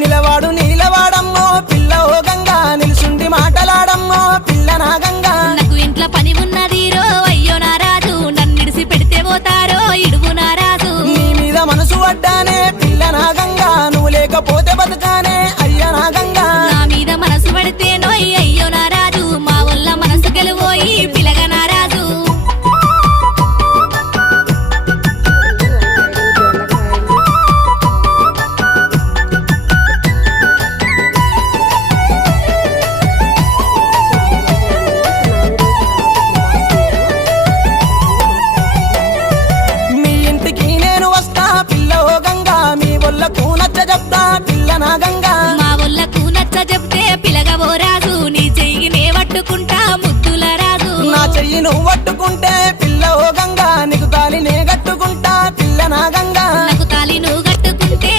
నిలవాడు నీలవాడమ్మో పిల్ల ఓ గంగా నిలుసుండి మాటలాడమ్మో పిల్ల నా గంగా నాకు ఇంట్లో పని ఉన్నది రో అయ్యో నా రాజు నన్నిడిసి పెడితే పోతారో ఇడువు నా రాజు నీ మీద మనసు పడ్డానే పిల్ల నా గంగా నువ్వు లేకపోతే బతుకానే అయ్య నా గంగా నా మీద మనసు పడితే నోయ్ అయ్యో నా రాజు మా వల్ల మనసు గెలువోయి పిలగ నా రాజు మీ ఇంటికి నేను వస్తా పిల్ల ఓ గంగా మీ వల్ల కూన